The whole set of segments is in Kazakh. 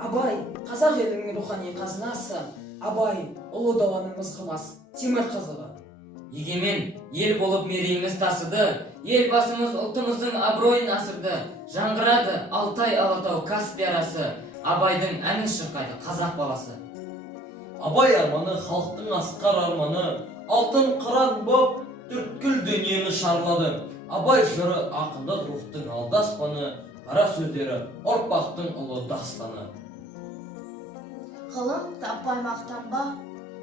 Абай қазақ елінің рухани қазынасы, Абай ұлы даланың мызғымас темір қазығы. Егемен ел болып мерейіміз тасыды, елбасымыз ұлтымыздың абыройын асырды. Жаңғырады Алтай Алатау Каспий арасы, Абайдың әнін шырқайды қазақ баласы. Абай арманы халықтың асқар арманы, алтын қыран боп түрткіл дүниені шарлады. Абай жыры ақындық рухтың алдаспаны, қара сөздері ұрпақтың ұлы дастаны. Ғылым таппай мақтанба,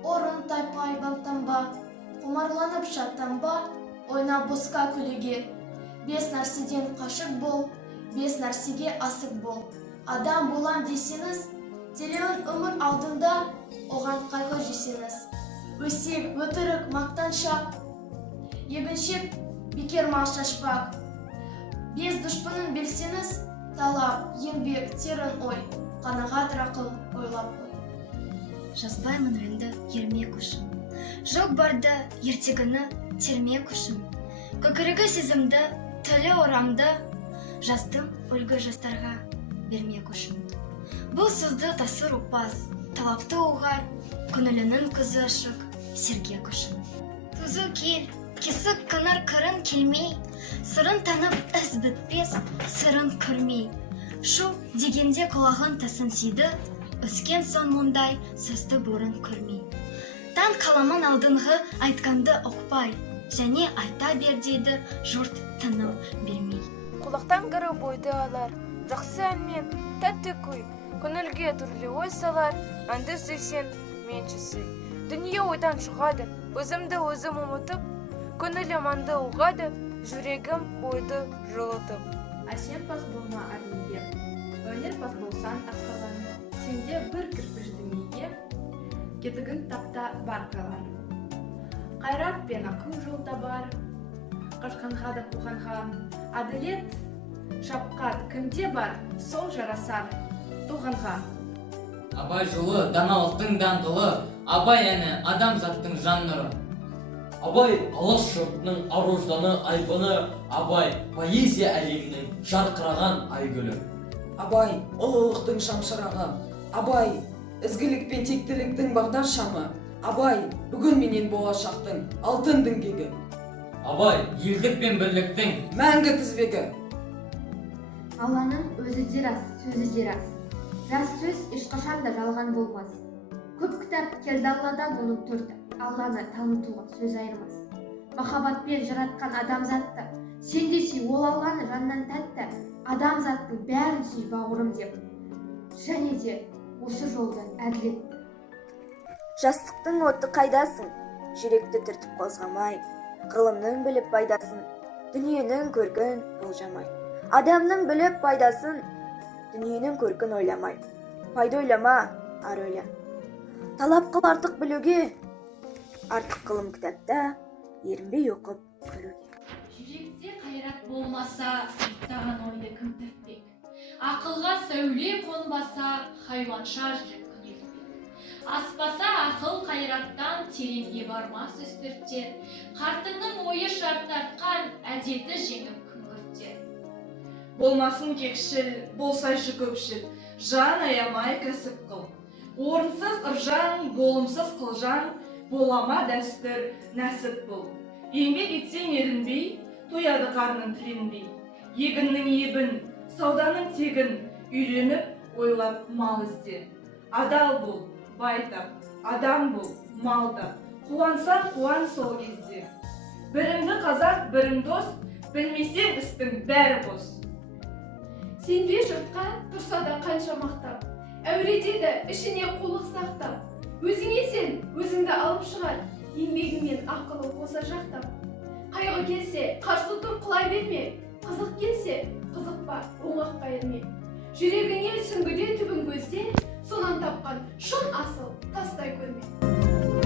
орын таппай мақтанба, құмарланып шаттанба, ойнап босқа күліге. 5 нәрседен қашық бол, 5 нәрсеге асық бол. Адам болам десеңіз, телеуін өмір алдында, оған қайғы жесеңіз. Өсек, өтірік, мақтаншақ, егіншек, бекер мал шашпақ. 5 дұшпанын білсеңіз, талап, еңбек, терін ой, қанағат рақыл ойлап қой. Жазбаймын өлеңді ермек үшін, жоқ барды ертегіні термек үшін. Көкірегі сезімді, тілі орамды, жаздым үлгі жастарға бермек үшін. Бұл сөзді тасыр ұппас, талапты оғар, көңілінің көзі ашық, сергек үшін. Түзу кел, кесік кынар қырын келмей, сырын танып із бітпес, сырын көрмей. Шу дегенде құлағын тасын сүйді, өскен сон мұндай сөзді бұрын көрмей. Тан қаламын алдыңғы айтқанды оқпай, және айта бер дейді жұрт тыным бермей. Құлақтан кірі бойды алар, жақсы әнмен тәтті күй, көңілге түрлі ой салар, әнді сүйсен менші сүй. Дүние ойдан шығады, өзімді өзім ұмытып, көңілім әнді ұғады, жүрегім бойды жылытып. Әсем пас болма әрмеге, өнер пас болсан асқалан, сенде бір кірпіш дүниеге, кетігін тапта бар қалар. Қайрат пен ақыл жолда бар, қашқанға да қуғанға, әділет, шапқат кімде бар, сол жарасар туғанға. Абай жолы даналықтың даңғылы, Абай әні адамзаттың жан нұры. Абай алаш жұртының аружданы айбыны, Абай поэзия әлемінің жарқыраған айгүлі. Абай ұлылықтың шамшырағы, Абай ізгілік пен тектіліктің бағдар шамы, Абай бүгін менен болашақтың алтын діңгегі. Абай елдік пен бірліктің мәңгі тізбегі. Алланың өзі де рас, сөзі де рас. Рас сөз ешқашан да жалған болмас. Көп кітап келді Алладан оның төрті, Алланы танытуға сөз айырмас. Махаббатпен жаратқан адамзатты, сен де сүй, ол Алланы жаннан тәтті, адамзаттың бәрін сүй бауырым деп. Және де осы жолдан әділетті. Жастықтың оты қайдасың, жүректі түртіп қозғамай, ғылымның біліп пайдасын, дүниенің көркін болжамай. Адамның біліп пайдасын, дүниенің көркін ойламай. Пайда ойлама, ар ойла. Талап қыл артық білуге, артық қылым кітапта, ерінбей оқып көруге. Жүректе қайрат болмаса, айтаған ойды кім тіртпек? Ақылға сәуле қонбаса, хайуанша жүрек күнелтпек. Аспаса ақыл қайраттан тереңге бармас үстірттер. Қартыңның ойы шарттартқан әдеті жеңіп күңгірттер. Болмасын кекшіл, болсайшы көпшіл, жан аямай кәсіп қыл. Орынсыз ыржаң, болымсыз қылжаң, болама дәстүр, нәсіп бұл. Еңбек етсең ерінбей, тояды қарның тіленбей. Егіннің ебін, сауданың тегін, үйреніп ойлап мал ізде. Адал бол, байтап, адам бол, малдап, қуансаң қуан сол кезде. Біріңді қазақ, бірің дос, білмесең істің бәрі бос. Сенбе жұртқа тұрса да қанша мақтап, әуредеді ішіне қулық сақтап. Өзіңе сен, өзіңді алып шығар, еңбегіңмен ақылы қоса жақтап. Қайғы келсе, қарсы тұр құлай берме, қызық келсе, қызықпа, оңаққа ерме. Жүрегіңе сүңгіде түбін көзде, сонан тапқан шын асыл тастай көрме.